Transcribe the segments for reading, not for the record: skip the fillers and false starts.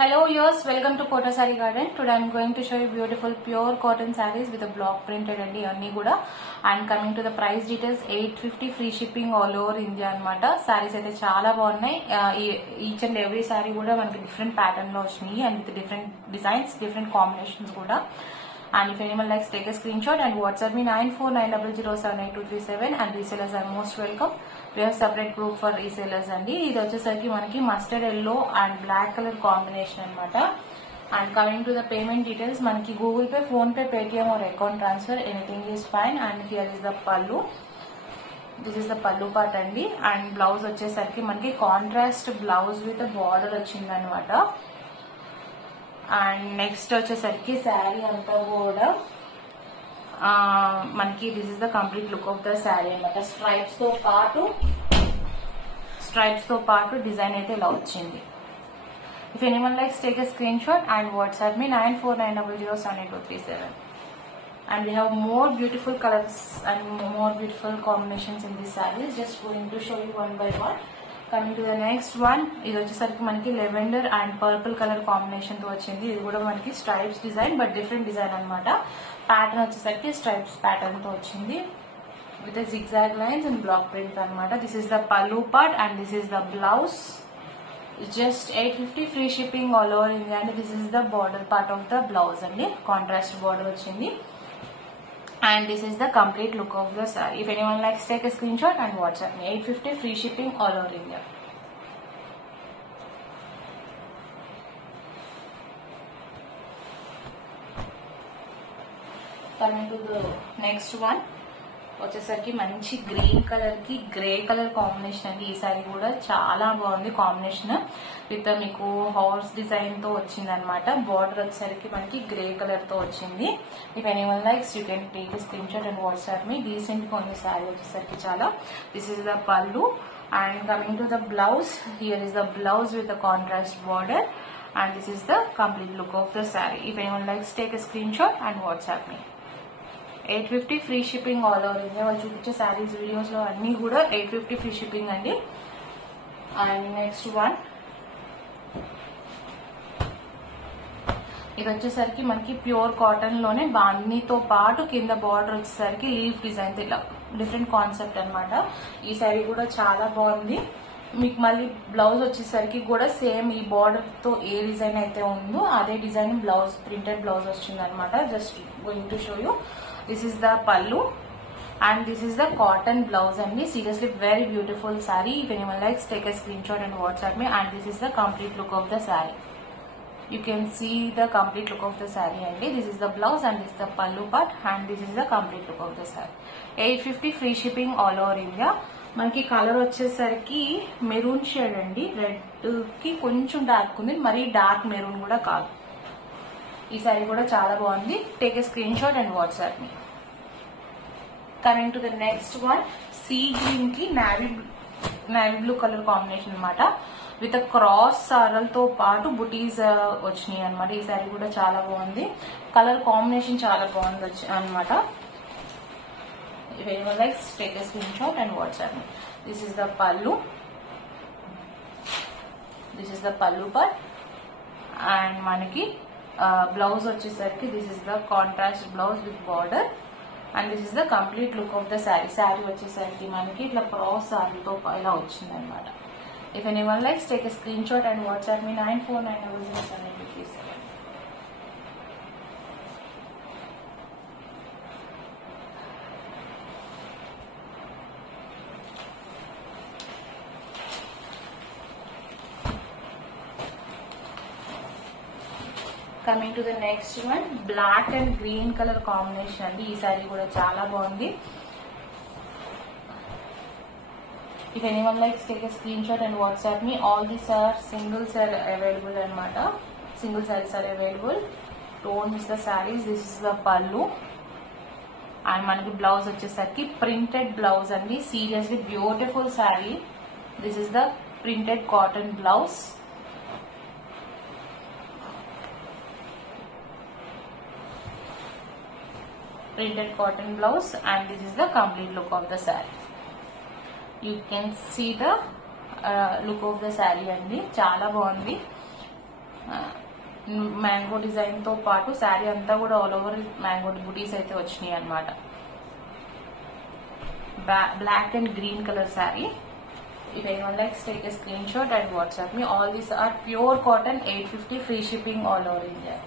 Hello viewers, welcome to Kota Saree Garden. Today I am going to show you beautiful pure cotton sarees with a block printed and kuda. And coming to the price details, 850 free shipping all over India anamata. Sarees aithe chaala baagunnai. Each and every saree kuda manaki different pattern lo vachinayi and with different designs, different combinations kuda. And if anyone likes, take a screenshot and WhatsApp me 9490078237 and resellers are most welcome. We have separate group for resellers andi. Idi vachesariki manaki mustard yellow and black color combination anamata. And coming to the payment details, manaki Google Pay, Phone Pay, Paytm or account transfer, anything is fine. And here is the pallu. This is the pallu part andi. And blouse vachesariki manaki contrast blouse with a border vachindi anamata. And next వచ్చేసరికి శారీ అంతా కూడా మనకి this is the complete look of the sari అన్నమాట. Stripes తో పాటు design అయితే ఇలా వచ్చింది. If anyone likes, take a screen shot and WhatsApp me 9490078237. And we have more beautiful colors and more beautiful combinations in this sarees. Just going to show you one by one. Coming to the next one, ఇది వచ్చేసరికి మనకి lavender and purple colour combination తో వచ్చింది. ఇది కూడా మనకి stripes design but different design అనమాట. Pattern వచ్చేసరికి స్ట్రైప్స్ ప్యాటర్న్ తో వచ్చింది with zigzag lines and block print అనమాట. This is the pallu part and this is the blouse. Just 850 free shipping all over India అండి. This is the border part of the blouse అండి. Contrast border వచ్చింది. And this is the complete look of the saree. If anyone likes, take a screenshot and WhatsApp me. 850 free shipping all over India. Coming to the next one, వచ్చేసరికి మంచి green colour కి grey colour combination అండి. ఈ sorry కూడా చాలా బాగుంది combination with మీకు horse design తో వచ్చింది అనమాట. బార్డర్ వచ్చేసరికి మనకి గ్రే కలర్ తో వచ్చింది. If anyone likes, you can take screen shot and WhatsApp me. Decent గా ఉంది సారీ వచ్చేసరికి చాలా. This is the pallu and coming to the blouse, here is the blouse with the contrast border and this is the complete look of the sorry. If anyone likes, take screen shot and WhatsApp me. 850 free shipping all over India. వాళ్ళు చూపించే saris videos లో అన్ని కూడా 850 free shipping అండి. And next one, ఇది వచ్చేసరికి మనకి pure cotton లోనే బాందీతో పాటు కింద బార్డర్ వచ్చేసరికి లీఫ్ డిజైన్ ఇలా డిఫరెంట్ కాన్సెప్ట్ అనమాట. ఈ శారీ కూడా చాలా బాగుంది. మీకు మళ్ళీ బ్లౌజ్ వచ్చేసరికి కూడా సేమ్ ఈ బార్డర్ తో ఏ డిజైన్ అయితే ఉందో అదే డిజైన్ బ్లౌజ్, ప్రింటెడ్ బ్లౌజ్ వచ్చింది అనమాట. Just going to show you. This is the pallu and this is the cotton blouse and seriously very beautiful saree. If anyone likes, take a screenshot and WhatsApp me. And this is the complete look of the saree. You can see the complete look of the saree and this is the blouse and this is the pallu part and this is the complete look of the saree. 850 free shipping all over India. మనకి colour వచ్చేసరికి maroon shade అండి. Red కి కొంచెం dark ఉంది, మరీ dark maroon కూడా కాదు. ఈ సారీ కూడా చాలా బాగుంది. Take a screen shot and WhatsApp me. Coming to the next one, sea green కి నావీ బ్లూ కలర్ కాంబినేషన్ అనమాట. విత్ క్రాస్ సారల్ తో పాటు బుటీస్ వచ్చినాయి అనమాట. ఈ సారీ కూడా చాలా బాగుంది. కలర్ కాంబినేషన్ చాలా బాగుంది అనమాట. If anyone likes, take a screenshot and WhatsApp me. This is the pallu. This is the pallu part and manaki blouse వచ్చేసరికి this is the contrast blouse with border and this is the complete look of the saree. Saree వచ్చేసరికి మనకి ఇట్లా cross sorry తో ఇలా వచ్చింది అనమాట. If anyone likes, take a screenshot and WhatsApp me 9490078237. Coming to the next one, black and green color combination అండి. ఈ sorry కూడా చాలా బాగుంది. If anyone likes, take a screenshot and WhatsApp me. All these are singles are available అనమాట. Single sarees are available. Don't miss the sarees. This is the pallu and మనకి blouse వచ్చేసరికి printed blouse అండి. Seriously beautiful sorry. This is the printed cotton blouse. Printed cotton blouse and this is the complete look of the saree. You can see the look of the saree andi, chala bagundi. Mango design తో పాటు శారీ అంతా కూడా all over mango బుటీస్ అయితే వచ్చినాయి అన్నమాట. Black and green colour sari. If anyone likes, take a screenshot and WhatsApp me. All these are pure cotton, 850, free shipping all over India.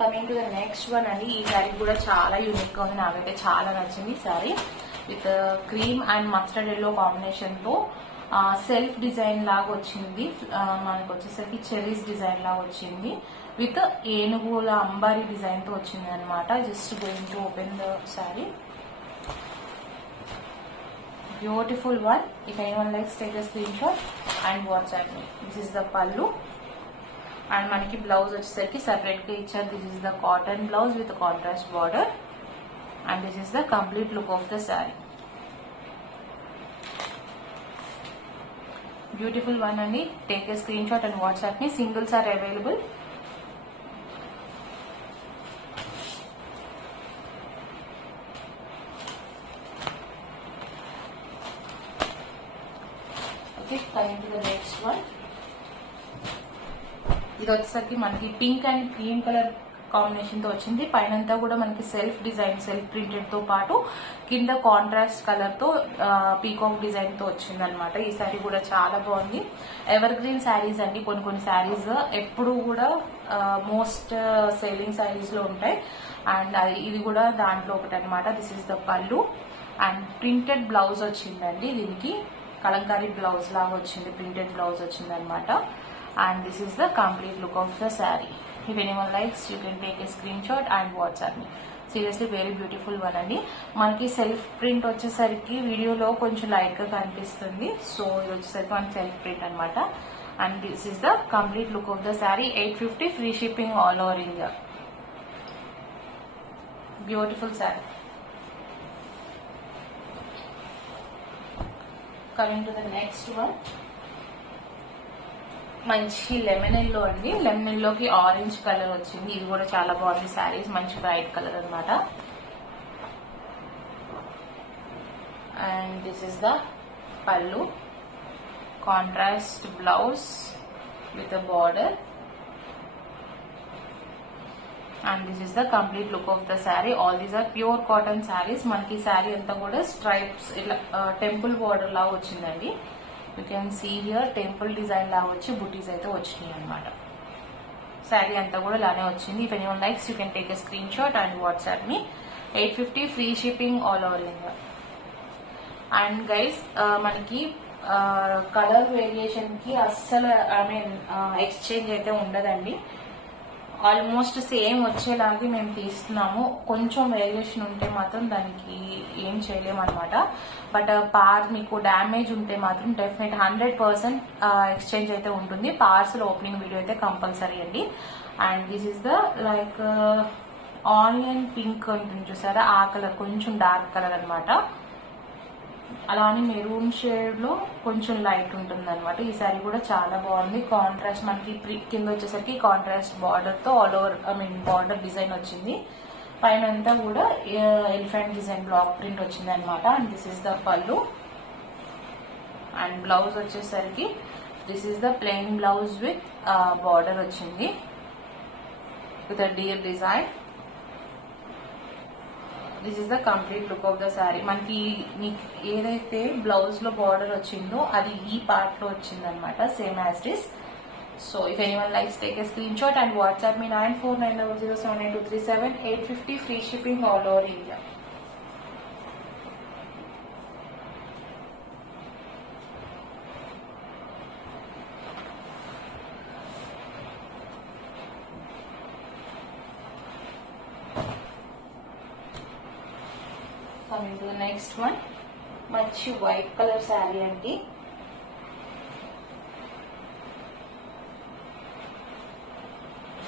Coming to the next one అండి, ఈ శారీ కూడా చాలా unique గా ఉంది, నాకైతే చాలా నచ్చింది. Sari with cream and mustard yellow combination తో సెల్ఫ్ డిజైన్ లాగా వచ్చింది. మనకు వచ్చేసరికి చెరీస్ డిజైన్ లాగా వచ్చింది విత్ ఏనుగుల అంబారీ డిజైన్ తో వచ్చింది అనమాట. Just going to open the sari. Beautiful one. If anyone likes, take a screenshot and WhatsApp me. This is the pallu and manaki blouse vachesariki separate ga icharu. This is the cotton blouse with a contrast border and this is the complete look of the saree. Beautiful one andi. Take a screenshot and WhatsApp me. Singles are available. Coming to the next one. ఇది వచ్చేసరికి మనకి pink and cream colour combination తో వచ్చింది. పైనంతా కూడా మనకి self design, self printed తో పాటు కింద కాంట్రాస్ట్ కలర్ తో పీకాక్ డిజైన్ తో వచ్చింది అనమాట. ఈ శారీ కూడా చాలా బాగుంది. ఎవర్ గ్రీన్ శారీస్ అండి. కొన్ని శారీస్ ఎప్పుడు కూడా మోస్ట్ సేలింగ్ శారీస్ లో ఉంటాయి అండ్ ఇది కూడా దాంట్లో ఒకటి అనమాట. This is the pallu and printed blouse వచ్చిందండి. దీనికి కలంకారీ బ్లౌజ్ లాగా వచ్చింది, ప్రింటెడ్ బ్లౌజ్ వచ్చింది అనమాట. And this is the complete look of the sari. If anyone likes, you can take a screen shot and WhatsApp me. Seriously very beautiful one అండి. మనకి self print వచ్చేసరికి వీడియోలో కొంచెం లైట్ గా కనిపిస్తుంది. సో ఇది వచ్చేసరికి మన సెల్ఫ్ ప్రింట్ అనమాట. And this is the complete look of the sari. 850, free shipping all over India. Beautiful sari. Coming to the next one, మంచి లెమన్ ఎల్లో అండి. లెమన్ ఎల్లోకి ఆరెంజ్ కలర్ వచ్చింది. ఇది కూడా చాలా బాగుంది. శారీస్ మంచి బ్రైట్ కలర్ అనమాట. అండ్ దిస్ ఇస్ ద పల్లు, contrast blouse with a border and this is the complete look of the saree. All these are pure cotton sarees. మనకి శారీ అంతా కూడా స్ట్రైప్స్ ఇట్లా టెంపుల్ బార్డర్ లాగా వచ్చిందండి. You can see here temple design లాగా వచ్చి బుటీస్ అయితే వచ్చినాయి అనమాట. శారీ అంతా కూడా ఇలానే వచ్చింది. If anyone likes, you can take a screen shot and WhatsApp me. 850, free shipping all over India. And guys మనకి కలర్ వేరియేషన్ కి అస్సలు ఎక్స్చేంజ్ అయితే ఉండదండి. ఆల్మోస్ట్ సేమ్ వచ్చేలాగే మేము తీస్తున్నాము. కొంచెం వేరియేషన్ ఉంటే మాత్రం దానికి ఏం చేయలేము అనమాట. బట్ మీకు డ్యామేజ్ ఉంటే మాత్రం డెఫినెట్ 100% ఎక్స్చేంజ్ అయితే ఉంటుంది. పార్సల్ ఓపెనింగ్ వీడియో అయితే కంపల్సరీ అండి. And this is the like onion pink ఉంటుంది చూసారా, ఆ కలర్ కొంచెం డార్క్ కలర్ అనమాట. అలానే మెరూన్ షేడ్ లో కొంచెం లైట్ ఉంటుంది అనమాట. ఈ సారీ కూడా చాలా బాగుంది. కాంట్రాస్ట్ మనకి కింద వచ్చేసరికి కాంట్రాస్ట్ బార్డర్ తో ఆల్ ఓవర్ బార్డర్ డిజైన్ వచ్చింది. పైన అంతా కూడా ఎలిఫెంట్ డిజైన్ బ్లాక్ ప్రింట్ వచ్చింది అనమాట. And this is the pallu and blouse వచ్చేసరికి this is the plain blouse with border వచ్చింది with a dear design. This is the complete look of the sari. మనకి ఏదైతే బ్లౌజ్ లో బార్డర్ వచ్చిందో అది ఈ పార్ట్ లో వచ్చింది అనమాట, same as it is. So if anyone likes, take a screen shot and WhatsApp me. 9490079237. 850, free shipping all over India. Coming to the next one, మంచి వైట్ కలర్ శారీ అండి.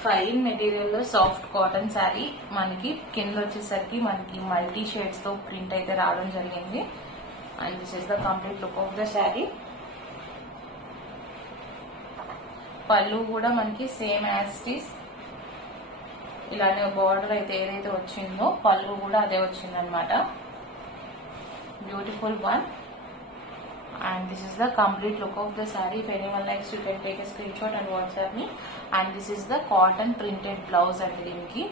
ఫైన్ మెటీరియల్ లో soft cotton sari. మనకి కింద వచ్చేసరికి మనకి multi shades తో print అయితే రావడం జరిగింది. And this is the complete look of the sari. పళ్ళు కూడా మనకి సేమ్ యాజ్ ఇట్ ఈస్ ఇలానే బార్డర్ అయితే ఏదైతే వచ్చిందో పళ్ళు కూడా అదే వచ్చిందనమాట. Beautiful one. and this is the complete look of the saree. If anyone likes, you can take a screenshot and WhatsApp me. And this is the cotton printed blouse and దీనికి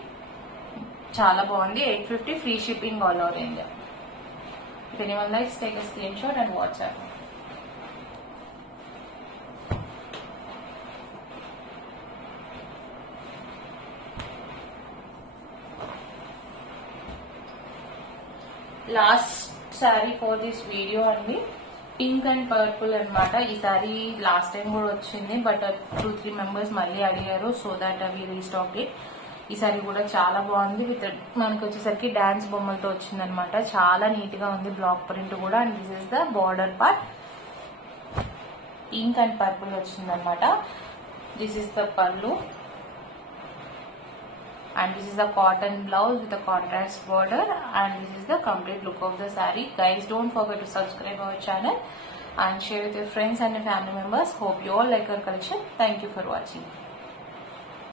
చాలా బాగుంది. 850 free shipping all over India. If anyone likes, take a screenshot and WhatsApp me. Last sari for this video అండి, pink and purple అనమాట. ఈ sari last time కూడా వచ్చింది, but 2-3 members మళ్ళీ అడిగారు, సో దాట్ అవి రీస్టాక్ ఇట్. ఈ శారీ కూడా చాలా బాగుంది. విత్ మనకి వచ్చేసరికి డాన్స్ బొమ్మలతో వచ్చింది అనమాట. చాలా నీట్ గా ఉంది, బ్లాక్ ప్రింట్ కూడా. And this is the border part, pink and purple వచ్చింది అనమాట. దిస్ ఇస్ ద పల్లు. And this is the cotton blouse with a contrast border, and this is the complete look of the saree. Guys, don't forget to subscribe our channel and share with your friends and your family members. Hope you all like our collection. Thank you for watching.